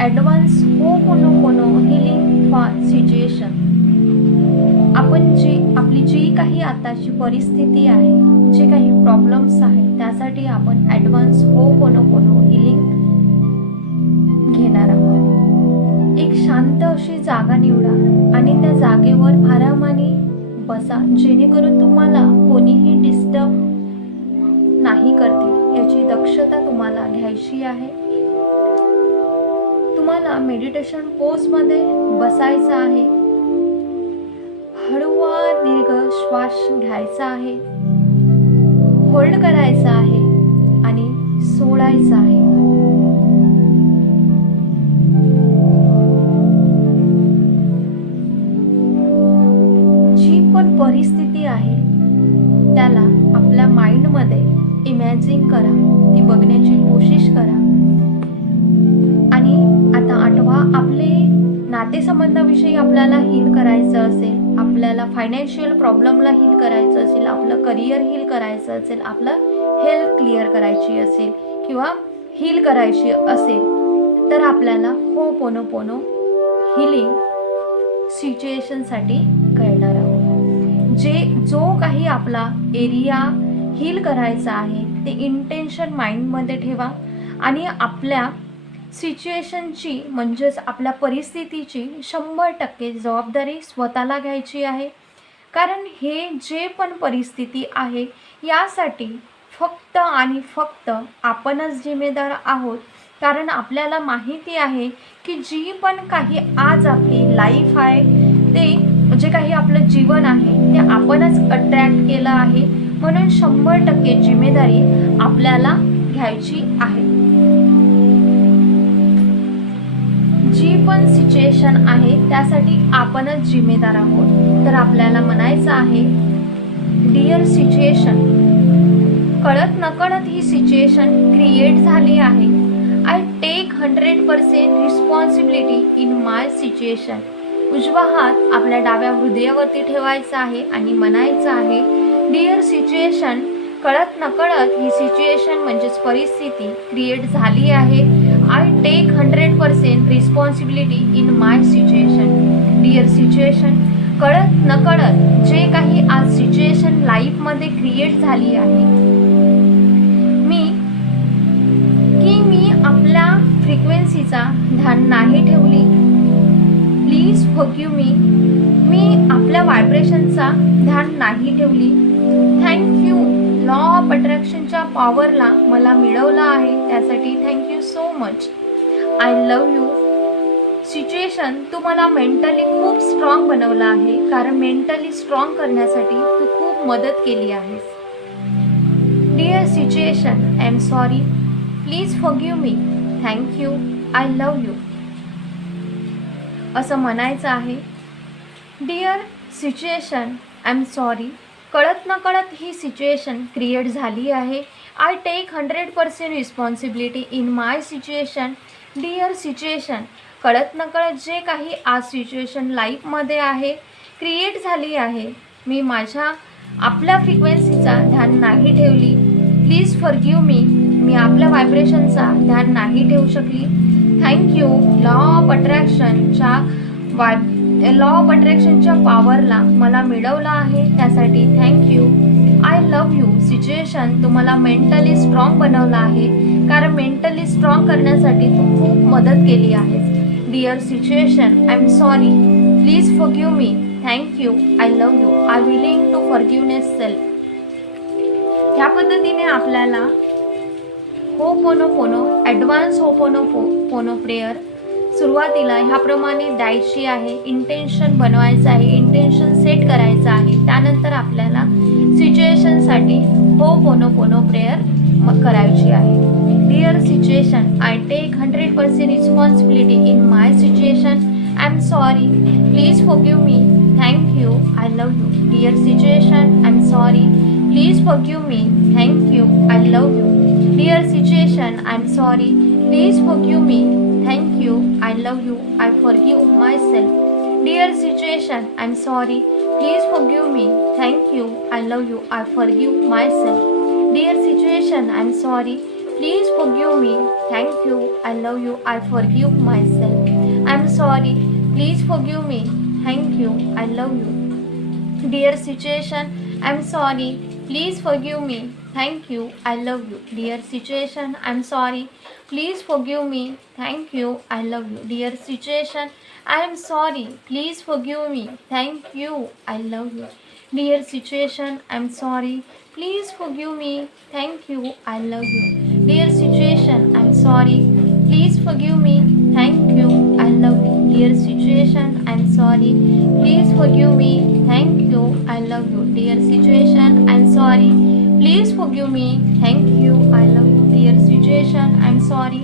Advance ho'oponopono healing for situation. आपली जी काही आताची परिस्थिती आहे, जे काही प्रॉब्लेम्स आहेत, त्यासाठी आपण ॲडव्हान्स होपोनोपोनो हिलिंग घेणार आहोत. एक शांत अशी जागा निवडा आणि त्या जागेवर आरामाने बसा, जेणेकरून तुम्हाला कोणीही डिस्टर्ब नाही करतील याची दक्षता तुम्हाला घ्यायची आहे. तुम्हाला मेडिटेशन पोजमध्ये बसायचं आहे. हळूवार दीर्घ श्वास घ्यायचा आहे, होल्ड करायचा आहे आणि सोडायचा आहे. जी पण परिस्थिती आहे त्याला आपल्या माइंडमध्ये इमॅजिन करा, ती बघण्याची कोशिश करा. आणि आता आठवा, आपले नातेसंबंधाविषयी आपल्याला हील करायचं असेल, आपल्याला फायनान्शियल प्रॉब्लेमला हील करायचं असेल, आपलं करिअर हील करायचं असेल, आपलं हेल्थ क्लिअर करायची असेल किंवा हील करायची असेल, तर आपल्याला होपोनोपोनो हिलिंग सिच्युएशनसाठी करणार आहोत. जो काही आपला एरिया हील करायचा आहे ते इंटेन्शन माइंडमध्ये ठेवा आणि आपल्या सिच्युएशनची म्हणजेच आपल्या परिस्थितीची 100% जबाबदारी स्वतःला घ्यायची आहे. कारण हे जे पण परिस्थिती आहे यासाठी फक्त आणि फक्त आपणच जिम्मेदार आहोत. कारण आपल्याला माहिती आहे की जी पण काही आज आपली लाईफ आहे, ते जे काही आपलं जीवन आहे ते आपणच अट्रॅक्ट केलं आहे. म्हणून 100% जिम्मेदारी आपल्याला घ्यायची आहे. जी पण सिच्युएशन आहे त्यासाठी आपणच जिम्मेदार आहोत. तर आपल्याला म्हणायचं आहे, डिअर सिच्युएशन, कळत नकळत ही सिच्युएशन क्रिएट झाली आहे. I take 100% responsibility in my situation. उजवा हात आपल्या डाव्या हृदयावरती ठेवायचा आहे आणि म्हणायचं आहे, डिअर सिच्युएशन, कळत नकळत ही सिच्युएशन म्हणजेच परिस्थिती क्रिएट झाली आहे. I take 100% responsibility in my situation. Dear situation, कळत नकळत जे काही आज सिच्युएशन लाईफमध्ये क्रिएट झाली आहे, मी आपल्या फ्रिक्वेन्सीचा ध्यान नाही ठेवली. प्लीज फॉरगिव्ह मी आपल्या व्हायब्रेशनचा ध्यान नाही ठेवली. थँक्यू. लॉ ऑफ अट्रॅक्शनच्या पॉवरला मला मिळवलं आहे, त्यासाठी thank you so much. I love you. Situation, तू मला मेंटली खूप स्ट्रॉंग बनवलं आहे, कारण मेंटली स्ट्रॉंग करण्यासाठी तू खूप मदत केली आहेस. Dear situation, I am sorry. Please forgive me. Thank you. I love you. असं म्हणायचं आहे. Dear situation, I am sorry. कळत नकळत ही सिच्युएशन क्रिएट झाली आहे. I take 100% responsibility in my situation. Dear situation, कळत नकळत जे काही आज सिच्युएशन लाईफमध्ये आहे क्रिएट झाली आहे, मी आपल्या फ्रिक्वेन्सीचा ध्यान नाही ठेवली. प्लीज फॉरगिव्ह मी आपल्या व्हायब्रेशनचा ध्यान नाही ठेवू शकली. थँक्यू. लॉ ऑफ अट्रॅक्शनच्या पॉवरला मला मिळवलं आहे, त्यासाठी thank you. I love you. Situation, तुम्हाला मेंटली स्ट्रॉंग बनवलं आहे, कारण मेंटली स्ट्रॉंग करण्यासाठी तू खूप मदत केली आहेस. Dear situation, I am sorry. Please forgive me. Thank you. I love you. I willing to forgiveness self. ह्या पद्धतीने आपल्याला होपोनोपोनो ॲडव्हान्स होपोनोपोनो प्रेयर सुरुवातीला ह्याप्रमाणे द्यायची आहे. इंटेन्शन बनवायचं आहे, इंटेन्शन सेट करायचं आहे. त्यानंतर आपल्याला सिच्युएशनसाठी होपोनोपोनो प्रेयर करायची आहे. Dear situation, I take 100% responsibility in my situation. I am sorry. Please forgive me. Thank you. I love you. Dear situation, I am sorry. Please forgive me. Thank you. I love you. Dear situation, I am sorry. Please forgive me. Thank you. I love you. I forgive myself. Dear situation, I am sorry. Please forgive me. Thank you. I love you. I forgive myself. Dear situation, I am sorry. Please forgive me. Thank you. I love you. I forgive myself. I'm sorry. Please forgive me. Thank you. I love you. Dear situation, I'm sorry. Please forgive me. Thank you. I love you. Dear situation, I'm sorry. Please forgive me. Thank you. I love you. Dear situation, I am sorry. Please forgive me. Thank you. I love you. Dear situation, I'm sorry. Please forgive me. Thank you. I love you. Dear situation, I'm sorry. Please forgive me. Thank you. I love you. Dear situation, I'm sorry. Please forgive me. Thank you. I love you. Dear situation, I'm sorry. Please forgive me. Thank you. I love you. Dear situation, I'm sorry.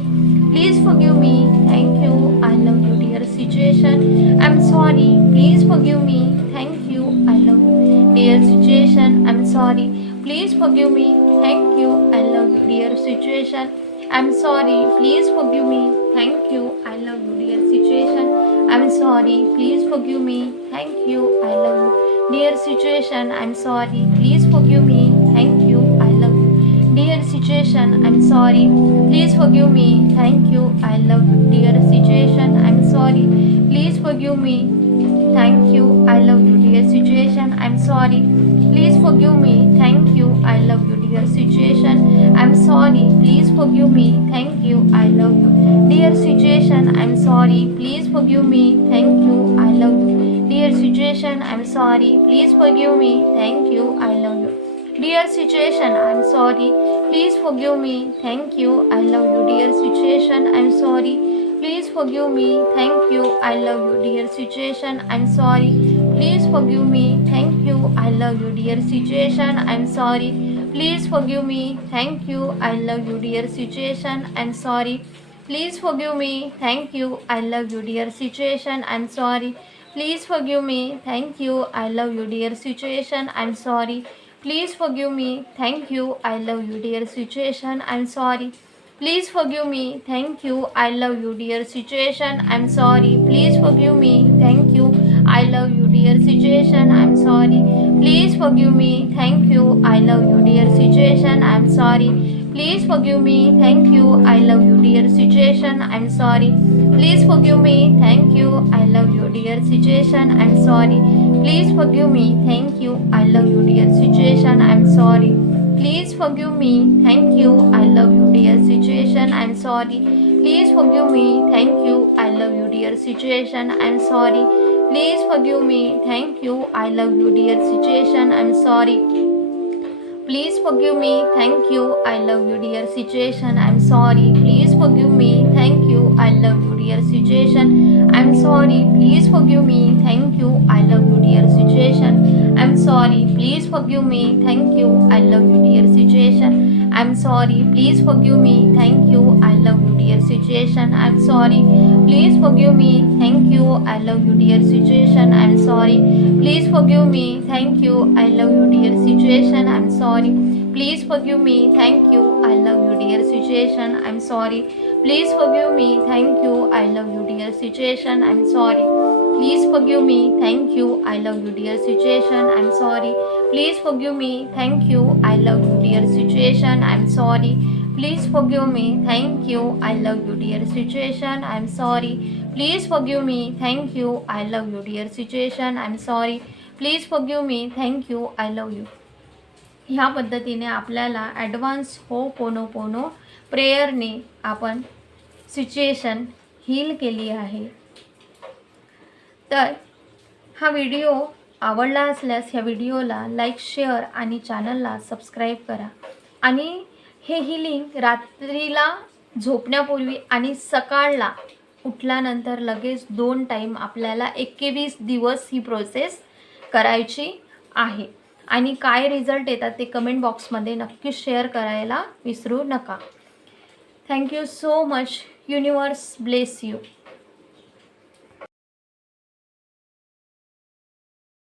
Please forgive me. Thank you. I love you. Dear situation, I'm sorry. Please forgive me. Thank you. I love you. Dear situation, I'm sorry. Please forgive me. Thank you. I love you. Dear situation, I'm sorry. Please forgive me. Thank you. I love you. Dear situation, I'm sorry. Please forgive me. Thank you. I love you. Dear situation, I'm sorry. Please forgive me. Thank you. I love you. Dear situation, I'm sorry. Please forgive me. Thank you. I love you. Dear situation, I'm sorry. Please forgive me. Thank you. I love you. Dear situation, I'm sorry. Please forgive me. Thank you. I love you. Dear situation, I'm sorry. Please forgive me. Thank you. I love you. Dear situation, I'm sorry. Please forgive me. Thank you. I love you. Dear situation, I'm sorry. Please forgive me. Thank you. I love you. Dear situation, I'm sorry. Please forgive me. Thank you. I love you. Dear situation, I'm sorry. Please forgive me. Thank you. I love you. Dear situation, I'm sorry. Please forgive me. Thank you. I love you. Dear situation, I'm sorry. Please forgive me. Thank you. I love you. Dear situation, I'm sorry. Please forgive me. Thank you. I love you. Dear situation, I'm sorry. Please forgive me. Thank you. I love you. Dear situation, I'm sorry. Please forgive me. Thank you. I love you. Dear situation, I'm sorry. Please forgive me. Thank you. I love you. Dear situation, I'm sorry. Please forgive me. Thank you. I love you. Dear situation, I'm sorry. Please forgive me. Thank you. I love you. Dear situation, I'm sorry. Please forgive me. Thank you. I love you. Dear situation, I'm sorry. Please forgive me. Thank you. I love you. Dear situation, I'm sorry. Please forgive me. Thank you. I love you. Dear situation, I'm sorry. Please forgive me. Thank you. I love you. Dear situation, I'm sorry. Please forgive me. Thank you. I love you. Dear situation, I'm sorry. Please forgive me. Thank you. I love you. Dear situation, I'm sorry. Please forgive me. Thank you. I love you. Dear situation, I'm sorry. Please forgive me. Thank you. I love you. Dear situation, I'm sorry. Please forgive me. Thank you. I love you. Dear situation, I'm sorry. Please forgive me. Thank you. I love you. Dear situation, I'm sorry. Please forgive me. Thank you. I love you. Dear situation, I'm sorry. Please forgive me. Thank you. I love you. Dear situation, I'm sorry. Please forgive me. Thank you. I love you. Dear situation, I'm sorry. Please forgive me. Thank you. I love you. Dear situation, I'm sorry. Please forgive me. Thank you. I love you. Dear situation, I'm sorry. Please forgive me. Thank you. I love you. Dear situation, I'm sorry. Please forgive me. Thank you. I love you. Dear situation, I'm sorry. Please forgive me. Thank you. I love you. Dear situation, I'm sorry. Please forgive me. Thank you. I love you. Dear situation, I'm sorry. Please forgive me. Thank you. I love you. ह्या पद्धतीने आपल्याला advance ho'oponopono प्रेयरने आपण situation heal केली आहे. तर हा video आवडला असल्यास ह्या व्हिडिओला लाईक, शेअर आणि चॅनलला सबस्क्राईब करा. आणि हे हीलिंग रात्रीला झोपण्यापूर्वी आणि सकाळला उठल्यानंतर लगेच 2 टाईम आपल्याला 21 दिवस ही प्रोसेस करायची आहे. आणि काय रिझल्ट येतात ते कमेंट बॉक्समध्ये नक्की शेअर करायला विसरू नका. Thank you so much. Universe bless you.